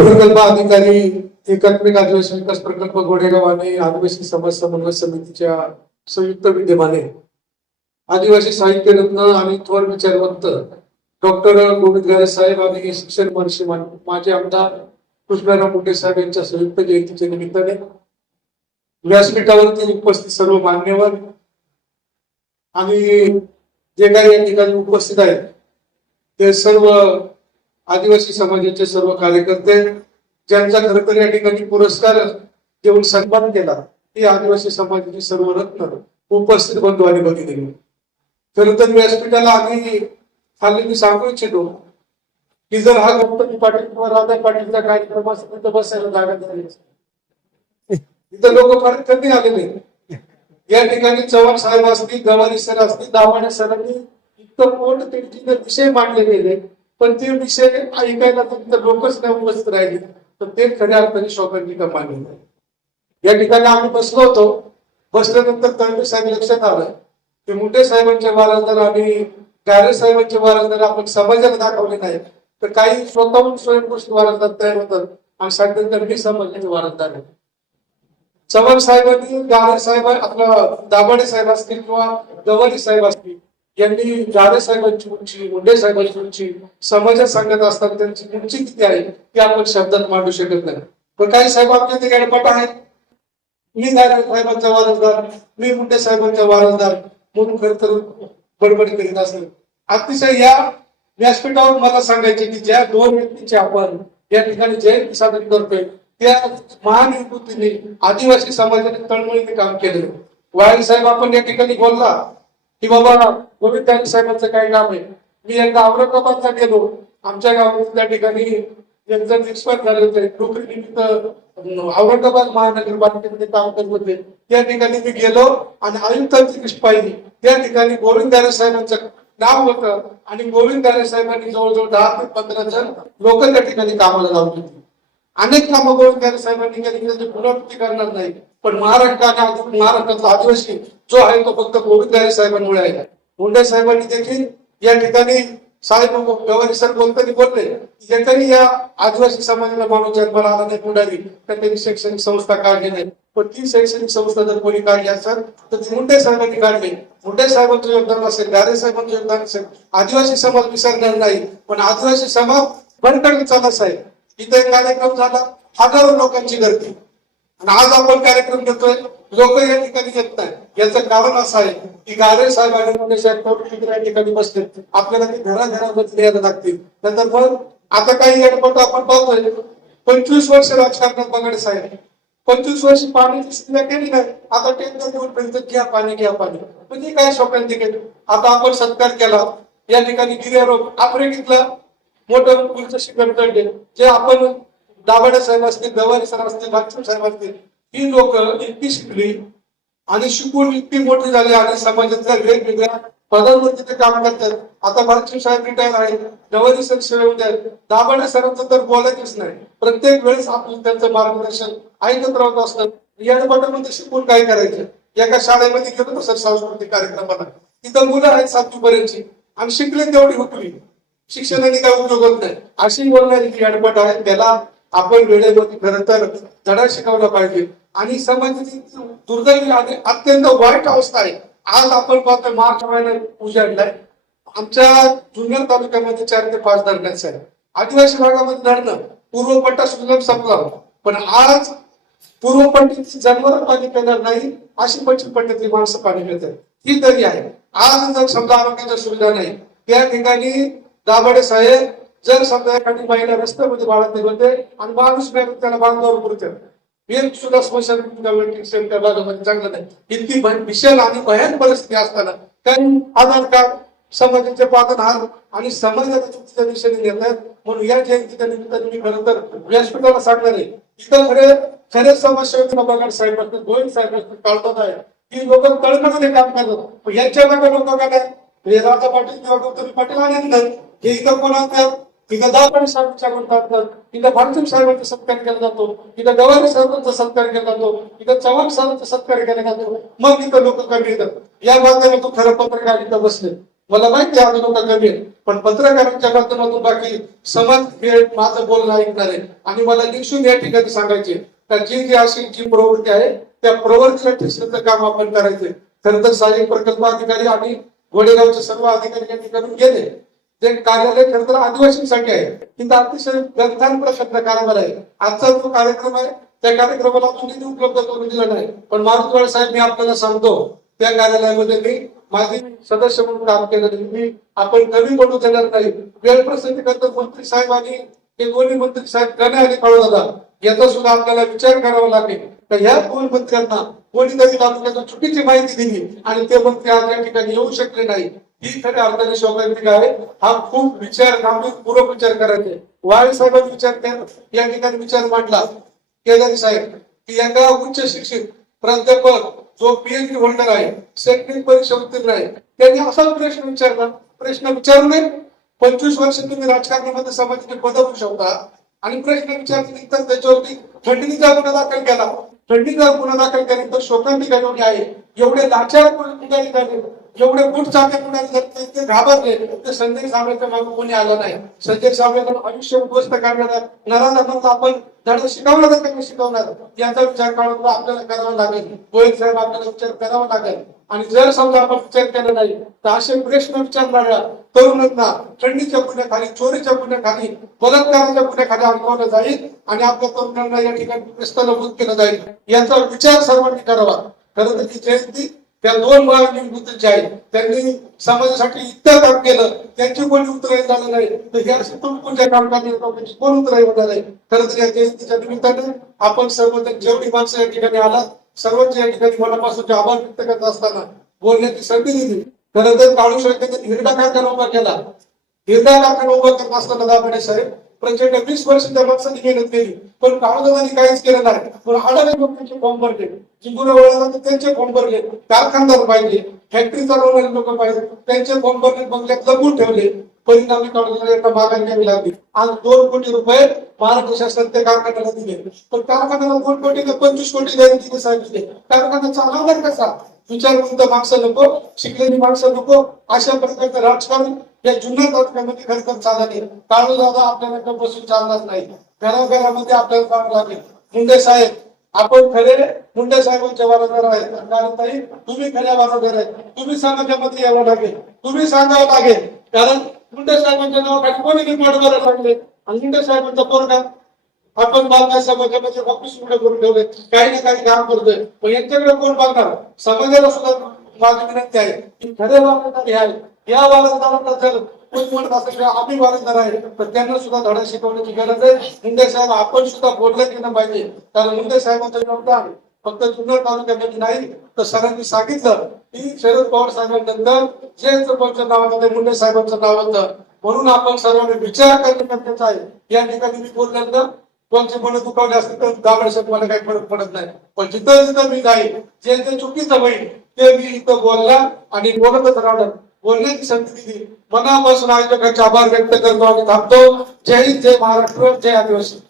प्रकल्प अधिकारी एकात्मिक आदिवासी विकास प्रकल्प गोडेगाव आणि आदिवासी समाज समन्वय समितीच्या संयुक्त विद्यमाने आदिवासी साहित्य रत्न आणि थोर विचारवंत डॉक्टर गोविंद गारे साहेब आणि शिक्षण महर्षी मा- माजी आमदार कृष्णराव मुंडे साहेब यांच्या संयुक्त जयंतीच्या निमित्ताने व्यासपीठावरती उपस्थित सर्व मान्यवर आणि जे काही या ठिकाणी उपस्थित आहेत ते सर्व आदिवासी समाजाचे सर्व कार्यकर्ते ज्यांचा खर तर या ठिकाणी पुरस्कार देऊन सन्मान केला ते आदिवासी समाजाचे सर्व रत्न उपस्थित बंधू आणि भगिनी खरं तर व्यासपीठाला आम्ही खाली मी सांगू इच्छितो की जर हा गणपती पाटील किंवा राधा पाटीलचा कार्यक्रम असेल तर बसायला जागा झाली इथं लोक फार कमी आलेले या ठिकाणी चव्हाण साहेब असतील गवारी सर असतील दावाणे सरांनी इतकं मोठ त्यांची विषय मांडले गेले पण ते विषय ऐकायला तर लोकच नाही उपस्थित राहिले. तर ते खऱ्या अर्थाने शोकांची कमाल आहे. या ठिकाणी आम्ही बसलो होतो. बसल्यानंतर तळवे साहेब लक्षात आलं. की मुंडे साहेबांचे वारसदार आणि गारे साहेबांचे वारसदार आपण समाजाला दाखवले नाही. तर काही स्वतःहून स्वयंपुष्ट वारसदार तयार होतात आणि सांगतात मी समाजाचे वारसदार आहे चव्हाण साहेबांनी गारे साहेब आपलं दाभाडे साहेब असतील किंवा गवारी साहेब असतील यांनी गारे साहेबांची उंची मुंडे साहेबांची उंची समाजात सांगत असताना त्यांची उंची किती आहे ती आपण शब्दात मांडू शकत नाही. पण काही साहेब आपल्या ते गणपट आहेत. मी साहेबांचा वारसदार मी मुंडे साहेबांचा वारसदार म्हणून खर तर बडबड करीत असेल. अतिशय या व्यासपीठावर मला सांगायचे की ज्या दोन व्यक्तींचे आपण या ठिकाणी जयंती साजरी करतोय त्या महान विभूतीने आदिवासी समाजाने तळमळीने काम केलं. वाळी साहेब आपण या ठिकाणी बोलला. की बाबा गोविंद साहेबांचं काय काम आहे. मी एकदा औरंगाबादला गेलो. आमच्या गावातल्या ठिकाणी त्यांचं निष्पन्न झाले होते. नोकरी निमित्त औरंगाबाद महानगरपालिकेमध्ये काम करत होते. त्या ठिकाणी मी गेलो आणि आयुक्तांची लिस्ट पाहिली. त्या ठिकाणी गोविंद दारे साहेबांचं नाव होतं आणि गोविंद दारे साहेबांनी जवळजवळ दहा ते पंधरा जण लोक त्या ठिकाणी कामाला लावली होती अनेक कामं गोविंद दारे साहेबांनी केली त्याची पुनरावृत्ती करणार नाही पण महाराष्ट्राने महाराष्ट्राचा आदिवासी जो आहे तो फक्त गोविंद साहेबांमुळे आहे. मुंडे साहेबांनी देखील या ठिकाणी साहेब गवारी सर बोलताना बोलले. ज्यांनी या आदिवासी समाजाला माणूस जन्माला आला नाही पुढारी तर त्यांनी शैक्षणिक संस्था काढली नाही. पण ती शैक्षणिक संस्था जर कोणी काढली असेल तर ती मुंडे साहेबांनी काढली. मुंडे साहेबांचं योगदान असेल गारे साहेबांचं योगदान असेल आदिवासी समाज विसरणार नाही. पण आदिवासी समाज भरकड चालत साहेब. इथे कार्यक्रम झाला हजारो लोकांची गर्दी. आणि आज आपण कार्यक्रम घेतोय. लोक या ठिकाणी घेत नाही याचं कारण असं आहे की गारे साहेब आणि साहेब या ठिकाणी बसले? आपल्याला ते घराघरामध्ये यायला लागतील. नंतर मग आता काही एअरपोर्ट आपण पाहतोय. पंचवीस वर्ष राजकारणात बघाडे साहेब. पंचवीस वर्ष पाण्याची सुविधा केली नाही. आता टेंडर देऊन फिरतात घ्या पाणी घ्या पाणी. म्हणजे काय शोकांती तिकीट? आता आपण सत्कार केला. या ठिकाणी गिर्यारोप आफ्रिकेतला मोठं पुढचं शिक्षण जे आपण दाभाडे साहेब असतील गवारी सर असतील भागचूर साहेब असतील ही लोक इतकी शिकली आणि शिकून इतकी मोठी झाली आणि समाजातल्या वेगवेगळ्या पदांवरती ते काम करतात. आता भागचूर साहेब रिटायर आहेत गवारी सर सेवेमध्ये आहेत दाभाडे सरांचं तर बोलायचंच नाही. प्रत्येक वेळेस आपण त्यांचं मार्गदर्शन ऐकत राहत असतं. या शिकून काय करायचं? एका शाळेमध्ये गेलो तर सर सांस्कृतिक कार्यक्रमाला. तिथं मुलं आहेत सातवी पर्यंतची आणि शिकले तेवढी हुकली शिक्षणाने काय उपयोग होत नाही. अशी बोलणारी जी अडपट आहे त्याला आपण वेळेवरती खरं तर धडा शिकवला पाहिजे. आणि समाजाची दुर्दैवी आणि अत्यंत वाईट अवस्था आहे. आज आपण पाहतो मार्च महिन्यात उजाडलाय आमच्या जुन्नर तालुक्यामध्ये चार ते पाच धरणाचे आहे आदिवासी भागामध्ये धरणं पूर्वपट्टा सुद्धा संपला पण आज पूर्व पट्टीची जनावर पाणी पिणार नाही अशी पश्चिम पट्ट्यातली माणसं पाणी पितात ही तरी आहे. आज जर समजा आरोग्याच्या सुविधा नाही त्या ठिकाणी दाभाडे साहेब जर समजा एखादी महिला रस्त्यामध्ये बाळात निघते आणि माणूस नाही त्याला बांधावर पुरतात वीर सुद्धा स्मशान सेंटर भागामध्ये चांगलं नाही. इतकी भय- भीषण आणि भयान परिस्थिती असताना काही आधार कार्ड समाजाचे पालनहार आणि समाजाच्या चुकीच्या दिशेने घेतात म्हणून या जयंतीच्या निमित्ताने मी खरं तर व्यासपीठाला सांगणार आहे. इथं खरे खरे समाजसेवक बघा साहेब असतील गोविंद साहेब असतील काढतात आहे ही लोक तळमळाने काम करतात. यांच्या नका लोक काय म्हणजे राजा पाटील किंवा गौतमी पाटील आले हे इथं कोण असतात तिथं दापाडी साहेबांच्या म्हणतात तिथं भारतीय साहेबांचा सत्कार केला जातो इथं गवारी साहेबांचा सत्कार केला जातो इथं चव्हाण साहेबांचा सत्कार केला जातो. मग तिथं लोक कमी येतात. या माध्यमातून खरं पत्रकार इथं बसले. मला माहिती आहे आता लोक कमी आहेत. पण पत्रकारांच्या माध्यमातून बाकी समाज हे माझं बोलणं ऐकणार. आहे आणि मला निश्चित या ठिकाणी सांगायचे का जी जी अशी जी प्रवृत्ती आहे त्या प्रवृत्तीला ठिसण्याचं काम आपण करायचंय. खरं तर सहाय्यक प्रकल्प अधिकारी आणि गोडेगावचे सर्व अधिकारी या ठिकाणी गेले. जे कार्यालय खरं तर आदिवासींसाठी आहे. तिथं अतिशय गंधान प्रश्न कारभार आहे. आजचा जो कार्यक्रम आहे त्या कार्यक्रमाला अजून निधी उपलब्ध करून दिला नाही. पण मारुतवाड साहेब मी आपल्याला सांगतो त्या कार्यालयामध्ये मी माझे सदस्य म्हणून काम केलं मी आपण कमी बनू देणार नाही. वेळ प्रसंगी करतो मंत्री साहेब आणि ते दोन्ही मंत्री साहेब कणे आणि काळू याचा सुद्धा आपल्याला विचार करावा लागेल. तर ह्या दोन मंत्र्यांना कोणीतरी तालुक्याला चुकीची माहिती दिली आणि ते मंत्री आज या ठिकाणी येऊ शकले नाही ही खऱ्या अर्थाने शोकांतिक आहे हा खूप विचार पूर्वक विचार करायचे. वाळे साहेबांनी विचार या ठिकाणी विचार मांडला. केदारी साहेब की एका उच्च शिक्षित प्राध्यापक जो पीएचडी होल्डर आहे शैक्षणिक परीक्षा उत्तीर्ण आहे त्यांनी असाच प्रश्न विचारला. प्रश्न विचारू नये. पंचवीस वर्ष तुम्ही राजकारणामध्ये समाजाचे पद होऊ शकता. आणि प्रश्न विचारल्यानंतर त्याच्यावरती थंडीचा गुन्हा दाखल केला. थंडीचा गुन्हा दाखल केल्यानंतर शोकांतिक घडवली आहे. एवढे लाचार पुढारी झाले एवढे गुट चाके कुणाला झाले ते घाबरले. ते संजय सावळेच्या मागे कोणी आलं नाही. संजय सावळेला आयुष्य उद्ध्वस्त करणारा नराधमांना आपण. धडा शिकवला तर त्यांनी शिकवणार. याचा विचार काढून आपल्याला करावा लागेल. गोयल साहेब आपल्याला विचार करावा लागेल. आणि जर समजा आपण विचार केला नाही तर असे प्रश्न विचारणाऱ्या तरुणांना थंडीच्या गुन्ह्याखाली चोरीच्या गुन्ह्याखाली बलात्काराच्या गुन्ह्याखाली अडकवलं जाईल आणि आपल्या तरुणांना या ठिकाणी प्रस्तनभूत केलं जाईल. याचा विचार सर्वांनी करावा. खरं तर ती जयंती त्या दोन मुलांनी आहे त्यांनी समाजासाठी इतकं काम केलं त्यांची कोणी उत्तराई झालं नाही. तर हे असे तुमच्या काम लोकांची कोण उत्तराई होणार नाही खरं तर या जयंतीच्या निमित्ताने आपण सर्वजण जेवढी माणसं या ठिकाणी आलात सर्वच या ठिकाणी मनापासून आभार व्यक्त करत असताना बोलण्याची संधी दिली. खरं तर काळू शकते हिरडा कारखाना उभा केला. हिरडा कारखाना उभा करत असताना दाभाडे साहेब प्रचंड वीस वर्ष त्या माणसाने मेहनत केली पण काळूदादांनी काहीच केलं नाही. पण आडाने लोकांचे फॉर्म भरले. चिंबुरा वळाला तर त्यांचे फॉर्म भरले. कारखानदार पाहिजे फॅक्टरी चालवणारे लोक पाहिजे. त्यांचे फॉर्म भरले बंगल्यात जगून ठेवले. परिणामी काळूदादा मागायला घ्यावी लागली. आज दोन कोटी रुपये महाराष्ट्र शासनाने त्या कारखान्याला दिले. पण कारखान्याला दोन कोटी का पंचवीस कोटी द्यायला तिथे सांगितले कारखाना चालवणार कसा? विचारवंत माणसं नको शिकलेली माणसं नको. अशा प्रकारचं राजकारण या जुन्या तालुक्यामध्ये खरं तर चालत काळू दादा आपल्याला बसून चालणार नाही. घराघरामध्ये आपल्याला जावं लागेल. मुंडे साहेब आपण खरे मुंडे साहेबांच्या वारंवार आहेत. कारण ताई तुम्ही खऱ्या वारंवार आहेत. तुम्ही समाजामध्ये यावं लागेल. तुम्ही सांगावं लागेल. कारण मुंडे साहेबांच्या नावाखाली कोणी रिपोर्ट करायला लागले? आणि मुंडे साहेबांचा पोरगा? आपण बालका समाजामध्ये ऑफिस उघडे करून ठेवले काही ना काही काम करतोय. पण यांच्याकडे कोण बघणार? समाजाला सुद्धा माझी विनंती आहे की खरे वारसदार आहे. या वारसदारांना जर कोणी म्हणत असेल किंवा आम्ही वारसदार आहे तर त्यांना सुद्धा धडा शिकवण्याची गरज आहे. मुंडे साहेब आपण सुद्धा बोललं गेलं पाहिजे. कारण मुंडे साहेबांचं योगदान फक्त जुन्नर तालुक्यामध्ये नाही तर सरांनी सांगितलं की शरद पवार साहेबांनंतर जे सरपंच नावामध्ये मुंडे साहेबांचं नाव होतं. म्हणून आपण सर्वांनी विचार करणे गरजेचं आहे. या ठिकाणी मी बोलल्यानंतर कोणचे मन दुखावले असतील तर दाबडशात मला काही फरक पडत नाही. पण जिथं जिथं मी नाही जे चुकीचं होईल ते मी इथं बोलला आणि बोलतच राहणार. बोलण्याची संधी दिली. मनापासून आयोजकांचे आभार व्यक्त करतो आणि थांबतो. जय हिंद जय महाराष्ट्र जय आदिवासी.